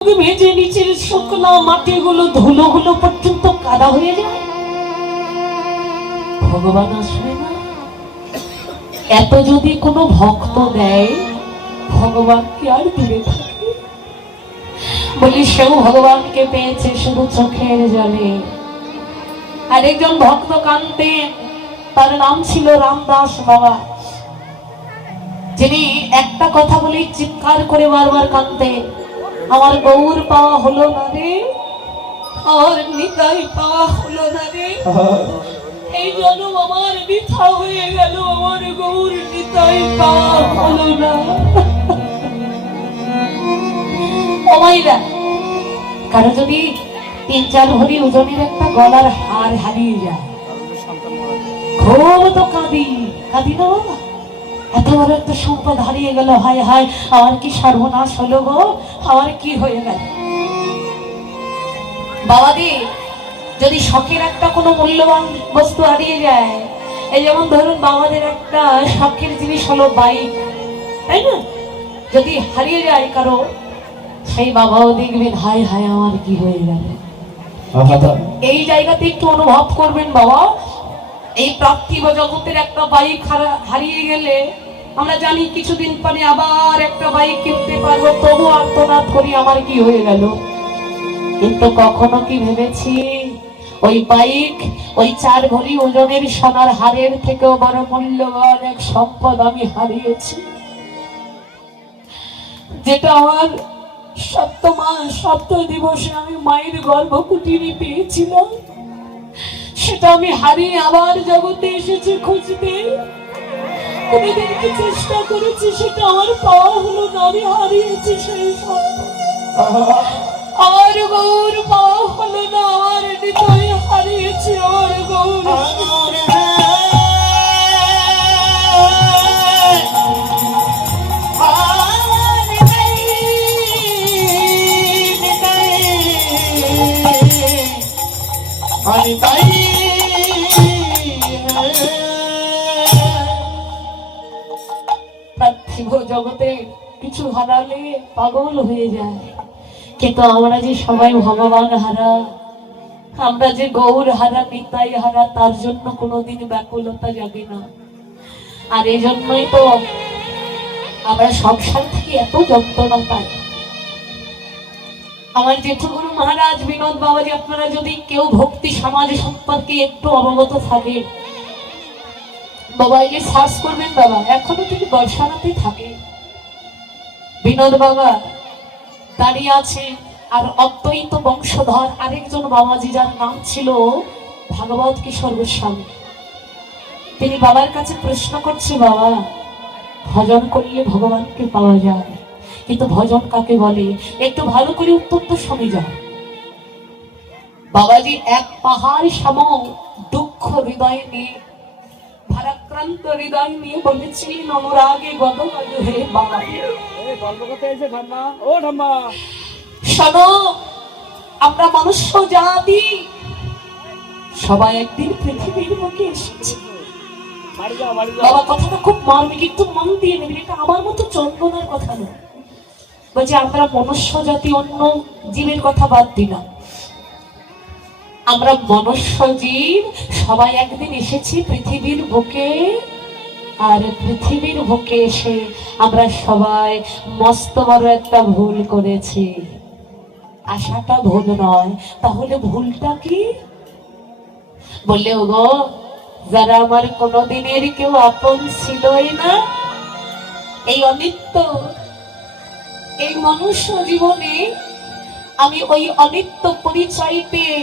ভেজে নিচের শুকনো মাটিগুলো ধুলোগুলো পর্যন্ত কাদা হয়ে যায়, ভগবান আসবে না? এত যদি কোনো ভক্ত দেয়, ভগবান কি আর দূরে থাকে? বলি সেও ভগবানকে পেয়েছে শুধু চোখের জলে। আরেকজন ভক্ত কানতেন, তার নাম ছিল রামদাস বাবা, যিনি একটা কথা বলে চিৎকার করে বারবার কানতেন, আমার গৌর পাওয়া হলো না রে, আমার নিতাই পাওয়া হলো না রে, এই জন্ম আমার বৃথা হয়ে গেল, আমার গৌর নিতাই পাওয়া হলো না। ওমাইরা, কারো যদি 3-4 ভরি ওজনের একটা গলার হার হারিয়ে যায়, খুব তো কাঁদি কাঁদি না বাবা? এত বড় একটা সম্পদ হারিয়ে গেল, হায় হায় আমার কি সর্বনাশ হলো গো, আমার কি হয়ে গেল। বাবাদি, যদি শখের একটা কোনো মূল্যবান বস্তু হারিয়ে যায়, এই যেমন ধরুন বাবাদের একটা শখের জিনিস হলো বাইক, তাই না? যদি হারিয়ে যায় কারো, সেই বাবাও দেখবেন হায় হায় আমার কি হয়ে গেল। এই জায়গাতে একটু অনুভব করবেন বাবা, এই পার্থিব জগতের একটা বাইক হারিয়ে গেলে আমরা জানি কিছুদিন পরে আবার একটা বাইক কিনতে পারবো, তবু আর্তনাদ করি আমার কি হয়ে গেল। কিন্তু কখনো কি ভেবেছি ওই বাইক, ওই 4 ভরি ওজনের সোনার হারের থেকেও বড় মূল্যবান এক সম্পদ আমি হারিয়েছি, যেটা আমার সপ্তম দিবসে আমি মায়ের গর্ভকুটিরে পেয়েছিলাম, সেটা আমি হারিয়ে আবার জগতে এসেছি খুঁজতে। চেষ্টা করেছি, সেটা আমার পাওয়া হলো না, আমি হারিয়েছি সেই সম্পদ। আমার গৌর পাওয়া হলো না, আমার হৃদয় হারিয়েছি আমার গৌর। পার্থিব জগতে কিছু হারালে পাগল হয়ে যায়, কিন্তু আমরা যে সবাই ভগবান হারা, আমরা যে গৌর হারা, নিতাই হারা, তার জন্য কোনোদিন ব্যাকুলতা জাগে না। আর এই জন্যই তো আমরা সংসার থেকে এত যন্ত্রণা পাই। আমার জেঠুগুরু মহারাজ বিনোদ বাবাজি, আপনারা যদি কেউ ভক্তি সমাজ সম্পর্কে একটু অবগত থাকে, মোবাইলে সার্চ করবেন বাবা, এখনো তিনি বর্ষানাতে থাকে। বিনোদ বাবা দাঁড়িয়ে আছে, আর অদ্বৈত বংশধর আরেকজন বাবাজি, যার নাম ছিল ভাগবত কিশোর গোস্বামী, তিনি বাবার কাছে প্রশ্ন করছে, বাবা ভজন করলে ভগবানকে পাওয়া যায়, কিন্তু ভজন কাকে বলে, একটু ভালো করে উত্তর তো শুনে যাও। বাবাজি এক পাহাড় সম দুঃখ হৃদয় নিয়ে, ভারাক্রান্ত হৃদয় নিয়ে বলেছিলেন, অনুরাগে গদগদ হয়ে বাবা শোনো, আমরা মনুষ্য জাতি সবাই একদিন পৃথিবীর মুখে এসেছি। বাবা কথাটা খুব মার্মিক, একটু মন দিয়ে নেবেন, এটা আমার মতো চন্দনার কথা নয়। বলছে আমরা মনুষ্য জাতি, অন্য জীবের কথা বাদ দিলাম, আমরা মনুষ্য জীব সবাই একদিন এসেছি পৃথিবীর বুকে, আর পৃথিবীর বুকে এসে আমরা সবাই মস্ত বড় একটা ভুল করেছি। আশাটা ভুল নয়, তাহলে ভুলটা কি? বললে ওগো, যারা আমার কোনোদিনের কেউ আপন ছিলই না, এই অনিত্য এই মনুষ্য জীবনে আমি ওই অনিত্য পরিচয় পেয়ে,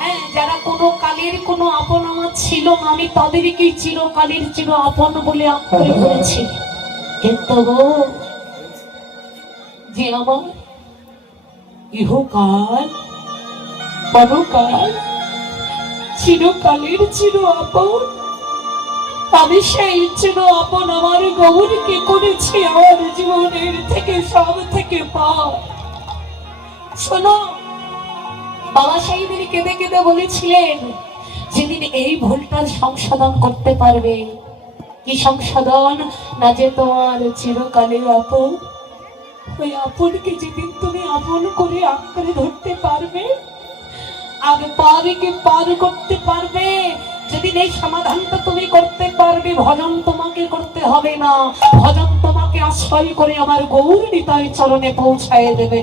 হ্যাঁ, যারা কোনো কালের কোনো আপন আমার ছিল না, আমি তাদেরকেই চিরকালের চির আপন বলে আঁকড়ে ধরেছি। কিন্তু গো, যে আমার ইহকাল পরকাল চিরকালের চির আপন, আমি সেই চির আপন আমার গৌরকে করেছি আমার জীবনের থেকে সব থেকে পার। শোনো, বাবা সেই দিন কেঁদে কেঁদে বলেছিলেন, যেদিন এই ভুলটার সংশোধন করতে পারবে, কি সংশোধন না, যে তোমার চিরকালের আপন, ওই আপনকে যেদিন তুমি আপন করে আঁকড়ে ধরতে পারবে, আগে পারিকে পার করতে পারবে। যেদিন এই সমাধানটা তুমি করতে পারবে, ভজন তোমাকে করতে হবে না, ভজন তোমাকে আশ্রয় করে আমার গৌর নিতাই চরণে পৌঁছায় দেবে।